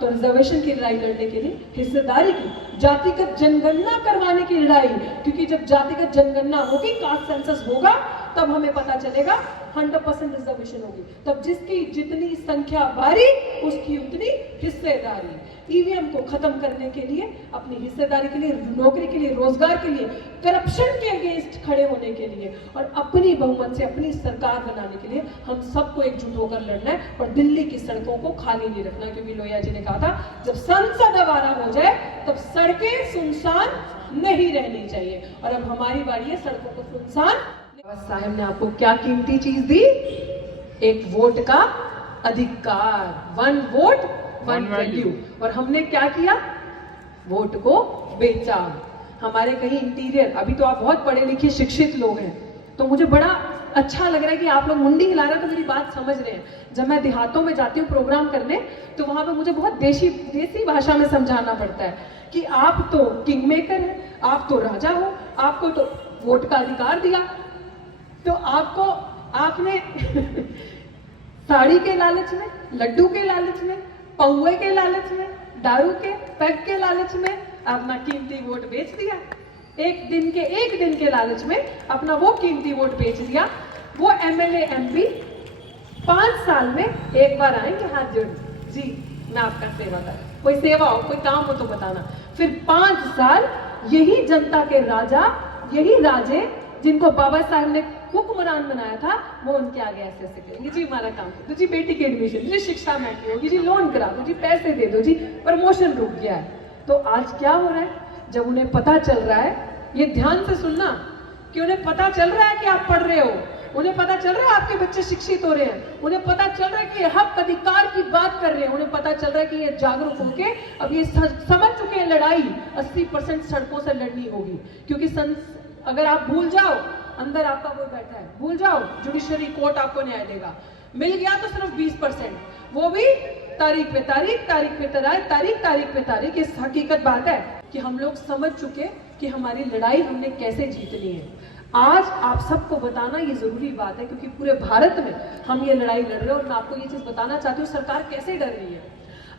तो रिजर्वेशन की लड़ाई लड़ने के लिए हिस्सेदारी की, जातिगत जनगणना करवाने की लड़ाई, क्योंकि जब जातिगत जनगणना होगी, कास्ट सेंसस होगा, तब हमें पता चलेगा 100% रिजर्वेशन होगी, तब जिसकी जितनी संख्या भारी उसकी उतनी हिस्सेदारी। ईवीएम को खत्म करने के लिए, अपनी हिस्सेदारी के लिए, नौकरी के लिए, रोजगार के लिए, करप्शन के अगेंस्ट खड़े होने के लिए और अपनी बहुमत से अपनी सरकार बनाने के लिए हम सबको एकजुट होकर लड़ना है और दिल्ली की सड़कों को खाली नहीं रखना, क्योंकि लोहिया जी ने कहा था जब संसद आवारा हो जाए तब सड़कें सुनसान नहीं रहनी चाहिए, और अब हमारी बारी है सड़कों को सुनसान। साहब ने आपको क्या कीमती चीज दी? एक वोट का अधिकार, 1 वोट 1 वैल्यू। और हमने क्या किया? वोट को बेचा। हमारे कहीं इंटीरियर, अभी तो आप बहुत पढ़े लिखे शिक्षित लोग हैं, तो मुझे बड़ा अच्छा लग रहा है कि आप लोग मुंडी हिला रहे हैं तो मेरी बात समझ रहे हैं। जब मैं देहातों में जाती हूँ प्रोग्राम करने, तो वहां पे मुझे बहुत देसी भाषा में समझाना पड़ता है कि आप तो किंग मेकर हैं, आप तो राजा हो, आपको तो वोट का अधिकार दिया, तो आपने साड़ी के लालच में, लड्डू के लालच में, पौवे के लालच में, दारू के पैक के लालच में अपना कीमती वोट बेच दिया। एक दिन के लालच में अपना वो कीमती वोट बेच दिया। वो एमएलए एमपी 5 साल में एक बार आएंगे, हाथ जोड़, जी मैं आपका सेवा कर, कोई सेवा हो, कोई काम हो तो बताना। फिर 5 साल यही जनता के राजा, यही राजे जिनको बाबा साहब ने हुक्मरान बनाया था, वो उनके आगे ऐसे करेंगे, जी हमारा काम कर दो, जी बेटी की एडमिशन, जी शिक्षा महंगी होगी, जी लोन करा दो, जी पैसे दे दो, जी प्रमोशन रुक गया है। तो आज क्या हो रहा है? जब उन्हें पता चल रहा है, ये ध्यान से सुनना, कि उन्हें पता चल रहा है कि आप पढ़ रहे हो, उन्हें पता चल रहा है आपके बच्चे शिक्षित हो रहे हैं, उन्हें पता चल रहा है कि ये हक अधिकार की बात कर रहे हैं, उन्हें पता चल रहा है कि ये जागरूक होके अब ये समझ चुके हैं लड़ाई 80% सड़कों से लड़नी होगी। क्योंकि अगर आप भूल जाओ, अंदर आपका कोई बैठा है, भूल जाओ जुडिशरी कोर्ट आपको न्याय देगा, मिल गया तो सिर्फ 20%, वो भी तारीख पे तारीख, तारीख पे तारीख पे तारीख। इस हकीकत बात है कि हम लोग समझ चुके कि हमारी लड़ाई हमने कैसे जीतनी है। आज आप सबको बताना ये जरूरी बात है, क्योंकि पूरे भारत में हम ये लड़ाई लड़ रहे हैं। और मैं आपको ये चीज बताना चाहती हूँ, सरकार कैसे डर रही है।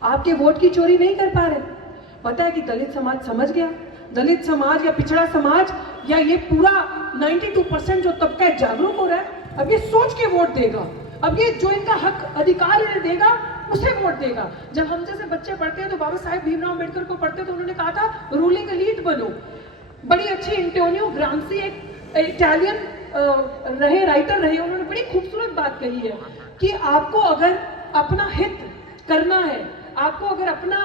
आपके वोट की चोरी नहीं कर पा रहे। पता है कि दलित समाज समझ गया, दलित समाज या पिछड़ा समाज या ये पूरा 92% जो तबका जागरूक हो रहा है, अब ये सोच के वोट देगा, अब ये जो इनका हक अधिकार इन्हें देगा उसे वोट देगा। जब हम जैसे बच्चे पढ़ते हैं तो बाबा साहेब भीमराव अम्बेडकर को पढ़ते तो उन्होंने कहा था रूलिंग एलीट बनो। बड़ी अच्छी एंटोनियो ग्राम्सी एक इटालियन रहे, राइटर रहे, उन्होंने बड़ी खूबसूरत बात कही है कि आपको अगर अपना हित करना है, आपको अगर अपना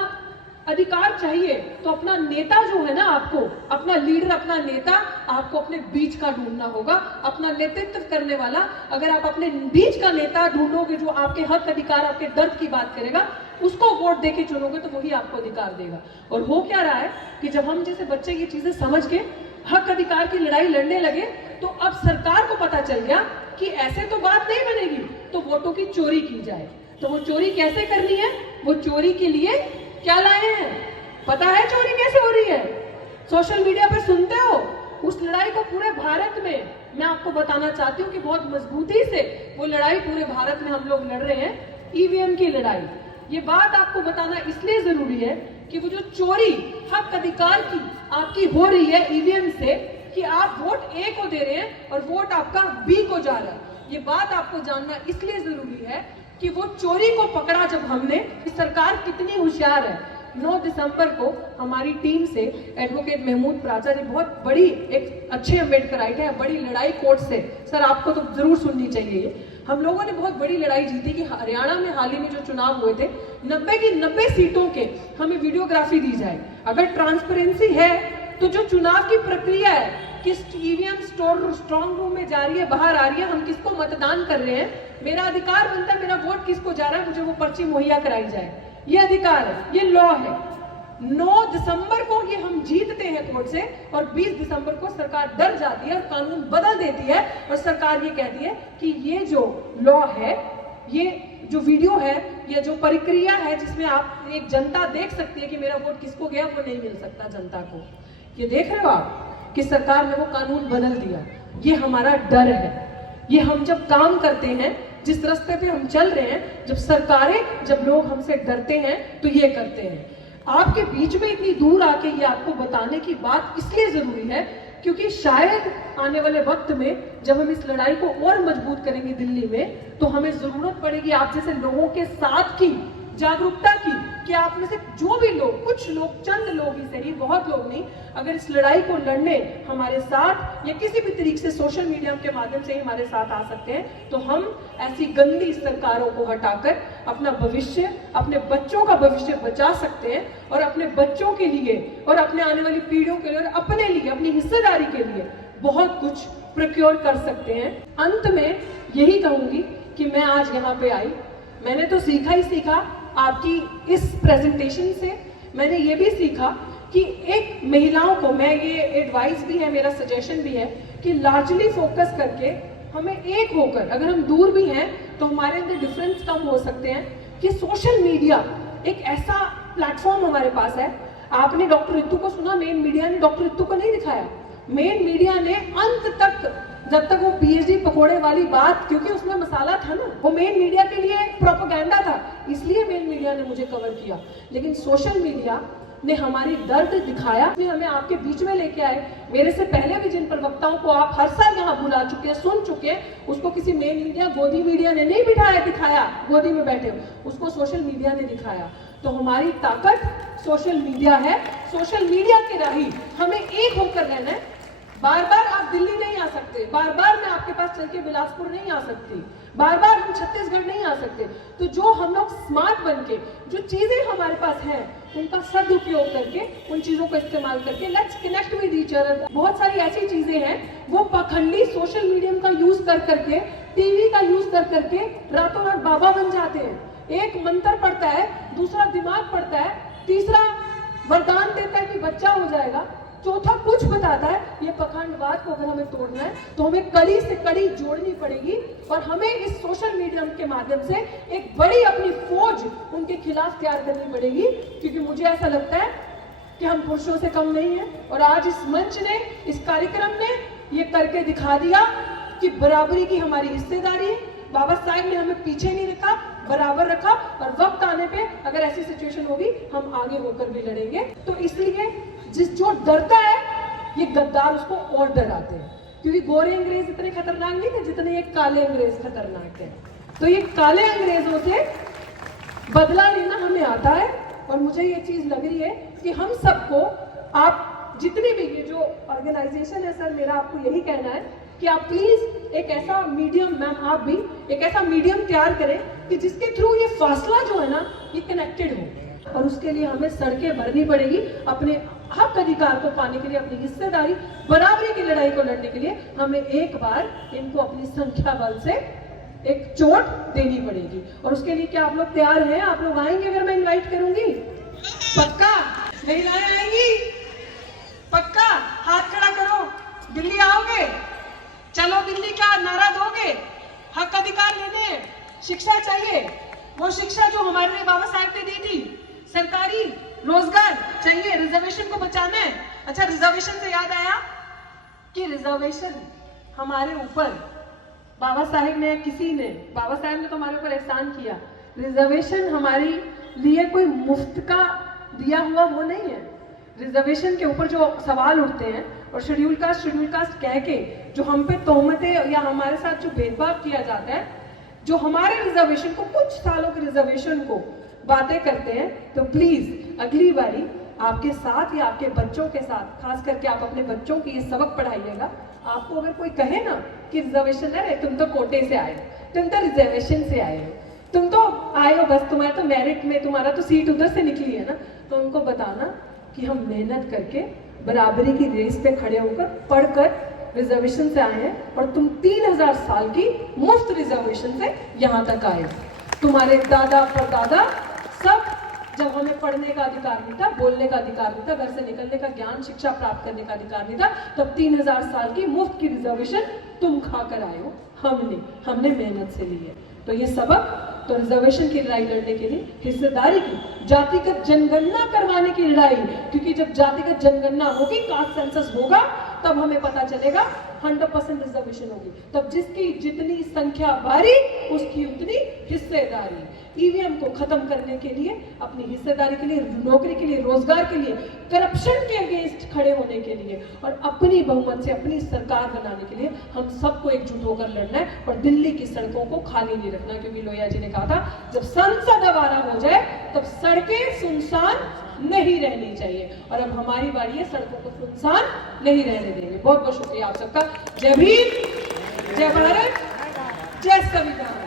अधिकार चाहिए, तो अपना नेता जो है ना, आपको अपना लीडर, अपना नेता आपको अपने बीच का ढूंढना होगा। अपना नेतृत्व करने वाला अगर आप अपने बीच का नेता ढूंढोगे जो आपके हक अधिकार, आपके दर्द की बात करेगा, उसको वोट देके चुनोगे तो वही आपको अधिकार देगा। और हो क्या रहा है कि जब हम जैसे बच्चे ये चीजें समझ के हक अधिकार की लड़ाई लड़ने लगे, तो अब सरकार को पता चल गया कि ऐसे तो बात नहीं बनेगी, तो वोटों की चोरी की जाए। तो वो चोरी कैसे करनी है? वो चोरी के लिए क्या लाए हैं? पता है चोरी कैसे हो रही है? सोशल मीडिया पर सुनते हो। उस लड़ाई को पूरे भारत में मैं आपको बताना चाहती हूँ कि बहुत मजबूती से वो लड़ाई पूरे भारत में हम लोग लड़ रहे हैं, ईवीएम की लड़ाई। ये बात आपको बताना इसलिए जरूरी है कि वो जो चोरी हक अधिकार की आपकी हो रही है ईवीएम से, कि आप वोट ए को दे रहे हैं और वोट आपका बी को जा रहा है, ये बात आपको जानना इसलिए जरूरी है कि वो चोरी को पकड़ा जब हमने। सरकार कितनी होशियार है। 9 दिसंबर को हमारी टीम से एडवोकेट महमूद प्राचार्य बहुत बड़ी एक अच्छे अम्बेडकराइट है, बड़ी लड़ाई कोर्ट से, सर आपको तो जरूर सुननी चाहिए। हम लोगों ने बहुत बड़ी लड़ाई जीती कि हरियाणा में हाल ही में जो चुनाव हुए थे, 90 की 90 सीटों के हमें वीडियोग्राफी दी जाए। अगर ट्रांसपेरेंसी है तो जो चुनाव की प्रक्रिया है, किस ईवीएम स्ट्रॉन्ग रूम में जा रही है, बाहर आ रही है, हम किसको मतदान कर रहे हैं, मेरा अधिकार बनता है, मेरा वोट किसको जा रहा है, मुझे वो पर्ची मुहैया कराई जाए। ये अधिकार है, ये लॉ है। 9 दिसंबर को ये हम जीतते हैं कोर्ट से, और 20 दिसंबर को सरकार डर जाती है और कानून बदल देती है, और सरकार ये कहती है कि ये जो लॉ है, ये जो वीडियो है, ये जो प्रक्रिया है जिसमें आप एक जनता देख सकती है कि मेरा वोट किसको गया, वो नहीं मिल सकता जनता को। ये देख रहे हो आप कि सरकार ने वो कानून बदल दिया। ये हमारा डर है। ये हम जब काम करते हैं जिस रास्ते पे हम चल रहे हैं, जब सरकारें, जब लोग हमसे डरते हैं तो ये करते हैं। आपके बीच में इतनी दूर आके ये आपको बताने की बात इसलिए जरूरी है क्योंकि शायद आने वाले वक्त में जब हम इस लड़ाई को और मजबूत करेंगे दिल्ली में, तो हमें जरूरत पड़ेगी आप जैसे लोगों के साथ की जागरूकता की, कि आप में से जो भी लोग, कुछ लोग, चंद लोग ही सही, बहुत लोग नहीं, अगर इस लड़ाई को लड़ने हमारे साथ या किसी भी तरीके से सोशल मीडिया के माध्यम से ही हमारे साथ आ सकते हैं, तो हम ऐसी गंदी सरकारों को हटाकर अपना भविष्य, अपने बच्चों का भविष्य बचा सकते हैं और अपने बच्चों के लिए और अपने आने वाली पीढ़ियों के लिए और अपने लिए, अपनी हिस्सेदारी के लिए बहुत कुछ प्रोक्योर कर सकते हैं। अंत में यही कहूंगी कि मैं आज यहाँ पे आई, मैंने तो सीखा ही सीखा आपकी इस प्रेजेंटेशन से। मैंने ये भी सीखा कि एक महिलाओं को, मैं ये एडवाइस भी है, मेरा सजेशन भी है कि लार्जली फोकस करके हमें एक होकर, अगर हम दूर भी हैं तो हमारे अंदर डिफरेंस कम हो सकते हैं, कि सोशल मीडिया एक ऐसा प्लेटफॉर्म हमारे पास है। आपने डॉक्टर रितु को सुना, मेन मीडिया ने डॉक्टर रितु को नहीं दिखाया, मेन मीडिया ने अंत तक, जब तक वो पीएचडी पकोड़े वाली बात, क्योंकि उसमें मसाला था ना, वो मेन मीडिया के लिए प्रोपेगेंडा था, इसलिए मेन मीडिया ने मुझे कवर किया। लेकिन सोशल मीडिया ने हमारी दर्द दिखाया, हमें आपके बीच में लेके आए। मेरे से पहले भी जिन प्रवक्ताओं को आप हर साल यहाँ बुला चुके हैं, सुन चुके हैं, उसको किसी मेन मीडिया, गोदी मीडिया ने नहीं बिठाया, दिखाया, गोदी में बैठे, उसको सोशल मीडिया ने दिखाया। तो हमारी ताकत सोशल मीडिया है, सोशल मीडिया के राही हमें एक होकर रहना है। बार बार आप दिल्ली नहीं आ सकते, बार बार मैं आपके पास चल के बिलासपुर नहीं आ सकती, बार बार हम छत्तीसगढ़ नहीं आ सकते। तो जो हम लोग स्मार्ट बनके, जो चीजें हमारे पास हैं, उनका सदुपयोग करके, उन चीजों को इस्तेमाल करके, let's connect with each other. बहुत सारी ऐसी चीजें हैं, वो पाखंडी सोशल मीडिया का यूज कर करके, टीवी का यूज कर करके रातों रात बाबा बन जाते हैं। एक मंत्र पढ़ता है, दूसरा दिमाग पढ़ता है, तीसरा वरदान देता है कि बच्चा हो जाएगा, चौथा कुछ बताता है। ये पखंडवाद को अगर हमें तोड़ना है तो हमें कड़ी से कड़ी जोड़नी पड़ेगी और हमें इस सोशल मीडिया के माध्यम से एक बड़ी अपनी फौज उनके खिलाफ तैयार करनी पड़ेगी, क्योंकि मुझे ऐसा लगता है कि हम पुरुषों से कम नहीं है। और आज इस मंच ने, इस कार्यक्रम ने ये करके दिखा दिया कि बराबरी की हमारी हिस्सेदारी है। बाबा साहब ने हमें पीछे नहीं रखा, बराबर रखा, और वक्त आने पे अगर ऐसी सिचुएशन होगी हम आगे होकर भी लड़ेंगे। तो इसलिए जो डरता है, ये गद्दार उसको और डराते हैं, क्योंकि गोरे अंग्रेज इतने खतरनाक नहीं थे जितने ये काले अंग्रेज खतरनाक थे। तो ये काले अंग्रेजों से बदला लेना हमें आता है। और मुझे ये चीज लग रही है कि हम सबको, आप जितने भी, ये जो ऑर्गेनाइजेशन है सर, मेरा आपको यही कहना है कि आप प्लीज एक ऐसा मीडियम, मैम आप भी एक ऐसा मीडियम तैयार करें कि जिसके थ्रू ये फासला जो है ना, ये कनेक्टेड हो। और उसके लिए हमें सड़कें भरनी पड़ेगी, अपने हक अधिकार को पाने के लिए, अपनी हिस्सेदारी, बराबरी की लड़ाई को लड़ने के लिए हमें एक बार इनको अपनी संख्या बल से एक चोट देनी पड़ेगी। और उसके लिए क्या आप लोग तैयार हैं? आप लोग आएंगे अगर मैं इनवाइट करूंगी? पक्का? महिलाएं आएंगी? पक्का? हाथ खड़ा करो। दिल्ली आओगे? चलो दिल्ली का नारा दोगे? हक अधिकार लेने, शिक्षा चाहिए, वो शिक्षा जो हमारे लिए बाबा साहब ने दी थी, सरकारी रोजगार चाहिए, रिजर्वेशन को बचाना है। अच्छा, रिजर्वेशन से याद आया कि रिजर्वेशन हमारे ऊपर बाबा साहब ने, किसी ने, बाबा साहब ने तो हमारे ऊपर एहसान किया। रिजर्वेशन हमारे लिए कोई मुफ्त का दिया हुआ वो नहीं है। रिजर्वेशन के ऊपर जो सवाल उठते हैं और शेड्यूल कास्ट कह के जो हम पे तोहमतें या हमारे साथ जो भेदभाव किया जाता है, जो हमारे रिजर्वेशन को, कुछ सालों के रिजर्वेशन को बातें करते हैं, तो प्लीज अगली बारी आपके साथ या आपके बच्चों के साथ, खास करके आप अपने बच्चों की ये सबक पढ़ाइएगा। आपको अगर कोई कहे ना कि रिजर्वेशन है, तुम तो कोटे से आए, तुम तो रिजर्वेशन से आए हो, तुम तो आए हो, बस तुम्हारा तो मेरिट में, तुम्हारा तो सीट उधर से निकली है ना, तो उनको बताना कि हम मेहनत करके बराबरी की रेस पे खड़े होकर, पढ़कर रिजर्वेशन से आए हैं, और तुम 3000 साल की मुफ्त रिजर्वेशन से यहाँ तक आए। तुम्हारे दादा परदादा सब, जब हमें पढ़ने का अधिकार नहीं था, बोलने का अधिकार नहीं था, घर से निकलने का, ज्ञान शिक्षा प्राप्त करने का अधिकार नहीं था, तब 3000 साल की मुफ्त की रिजर्वेशन तुम खाकर आए हो, हमने मेहनत से ली है। तो ये सबक, तो रिजर्वेशन की लड़ाई लड़ने के लिए हिस्सेदारी की, जातिगत जनगणना करवाने की लड़ाई, क्योंकि जब जातिगत जनगणना होगी, कास्ट सेंसस होगा, तब हमें पता चलेगा 100% रिजर्वेशन होगी। तब जिसकी जितनी संख्या भारी उसकी उतनी हिस्सेदारी। ईवीएम को खत्म करने के लिए, अपनी हिस्सेदारी के लिए, नौकरी के लिए, रोजगार के लिए, करप्शन के अगेंस्ट खड़े होने के लिए और अपनी बहुमत से अपनी सरकार बनाने के लिए हम सबको एकजुट होकर लड़ना है और दिल्ली की सड़कों को खाली नहीं रखना। क्योंकि लोहिया जी ने कहा था जब संसद आवारा हो जाए तब सड़कें सुनसान नहीं रहनी चाहिए, और अब हमारी बारी है सड़कों को सुनसान नहीं रहने देंगे। बहुत बहुत शुक्रिया आप सबका। जय भीम, जय भारत, जय संविधान।